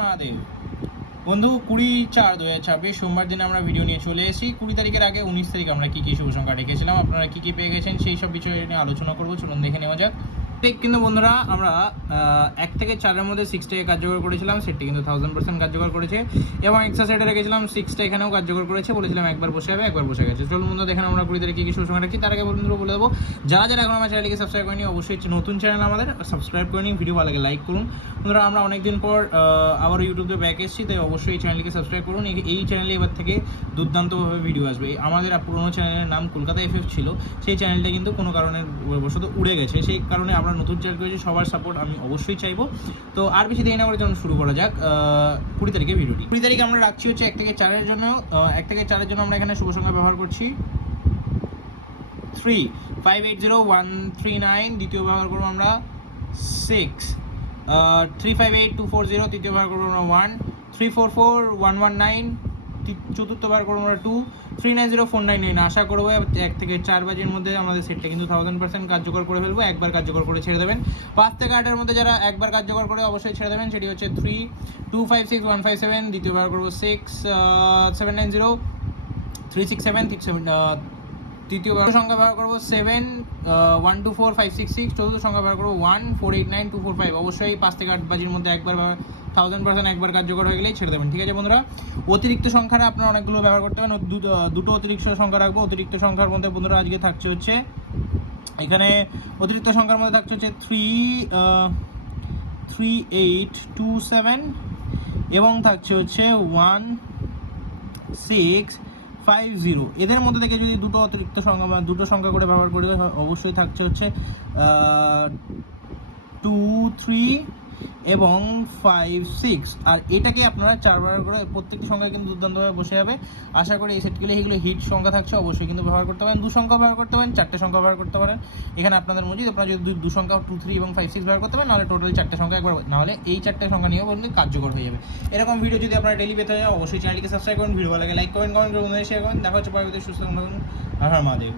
মহাদেব বন্ধু 20/4/2026 সোমবার দিন আমরা ভিডিও নিয়ে চলে এসেছি। 20 তারিখের আগে 19 তারিখ আমরা কি কি শুভ সংখ্যা রেখেছিলাম, আপনারা কি কি পেয়ে গেছেন সেই সব বিষয় নিয়ে আলোচনা করবো। চলুন দেখে নেওয়া যাক। কিন্তু বন্ধুরা আমরা 1 থেকে 4-এর মধ্যে 6টাকে কার্যকর করেছিলাম, সেটটি কিন্তু 1000% কার্যকর করেছে এবং এক্সট্রা সেটে রেখেছিলাম 6টা, এখানেও কার্যকর করেছে। বলেছিলাম একবার বসে যাবে, একবার বসে গেছে। চলুন বন্ধু দেখেন আমরা 20 তারিখে কি শুভ সংখ্যা রাখছি। তার আগে বন্ধুরা বলে দেবো, যারা যারা এখন আমার চ্যানেলকে সাবস্ক্রাইব করেনি অবশ্যই নতুন চ্যানেল আমাদের সাবস্ক্রাইব করে নিন, ভিডিও ভালো লাগে লাইক করুন। বন্ধুরা আমরা অনেকদিন পর আবার ইউটিউবে ব্যাক এসেছি, তাই অবশ্যই এই চ্যানেলকে সাবস্ক্রাইব করুন। এই চ্যানেলে এবার থেকে দুর্দান্তভাবে ভিডিও আসবে। আমাদের পুরোনো চ্যানেলের নাম কলকাতা FF ছিল, সেই চ্যানেলটা কিন্তু কোনো কারণের বশত উড়ে গেছে, সেই কারণে আমরা নতুন চ্যানেল করেছি। সবার সাপোর্ট আমি অবশ্যই চাইবো। তো আর বেশি দেরি না করে চলুন শুরু করা যাক 20 তারিখে ভিডিওটি। 20 তারিখ আমরা রাখছি হচ্ছে 1 থেকে 4-এর জন্য। 1 থেকে 4-এর জন্য আমরা এখানে শুভ সংখ্যা ব্যবহার করছি 3, 580-139, দ্বিতীয় ব্যবহার করবো আমরা 6, 358-240, তৃতীয় ব্যবহার করবো আমরা 1, 344-119, চতুর্থ ব্যবহার করবো আমরা 2, 390-499। আশা করবো 1 থেকে 4 বাজির মধ্যে আমাদের সেটটা কিন্তু 1000% কার্যকর করে ফেলবো। একবার কার্যকর করে ছেড়ে দেবেন। 5 থেকে 8-এর মধ্যে যারা একবার কার্যকর করে অবশ্যই ছেড়ে দেবেন, সেটি হচ্ছে 3, 256-157, দ্বিতীয় ব্যবহার করবো 6, 790, 367, তৃতীয় সংখ্যা ব্যবহার করবো 7, 124-566, চতুর্থ সংখ্যা ব্যবহার করবো 1, 489-245। অবশ্যই 5 থেকে 8 বাজির মধ্যে একবার 1000% একবার কার্যকর হয়ে গেলেই ছেড়ে দেবেন। ঠিক আছে বন্ধুরা, অতিরিক্ত সংখ্যাটা আপনারা অনেকগুলো ব্যবহার করতে পারেন। দুটো অতিরিক্ত সংখ্যা রাখবো। অতিরিক্ত সংখ্যার মধ্যে বন্ধুরা আজকে থাকছে হচ্ছে, এখানে অতিরিক্ত সংখ্যার মধ্যে থাকছে হচ্ছে 3827 এবং থাকছে হচ্ছে 1650। এদের মধ্যে থেকে যদি দুটো অতিরিক্ত সংখ্যা দুটো সংখ্যা করে ব্যবহার করে অবশ্যই থাকছে হচ্ছে 2, 3 এবং 5, 6। আর এটাকে আপনারা 4বার করে প্রত্যেকটি সংখ্যা কিন্তু দুর্দান্তভাবে বসে যাবে। আশা করি এই সেটগুলো এগুলো হিট সংখ্যা থাকছে, অবশ্যই কিন্তু ব্যবহার করতে পারেন। 2 সংখ্যা ব্যবহার করতে পারেন, 4টে সংখ্যা ব্যবহার করতে পারেন। এখানে আপনাদের মর্জি, আপনারা যদি 2 সংখ্যা 2, 3 এবং 5, 6 ব্যবহার করতে পারেন, নাহলে টোটাল 4টে সংখ্যা একবার, নাহলে এই 4টে সংখ্যা নিয়েও বলতে কার্যকর হয়ে যাবে। এরকম ভিডিও যদি আপনারা ডেইলি পেতে হয় অবশ্যই চ্যানেলটিকে সাবস্ক্রাইব করুন, ভিডিও ভালো লাগে লাইক কমেন্ট করুন, শেয়ার করুন। দেখা হচ্ছে পরবর্তী সুস্থ থাকুন। হর হর মহাদেব।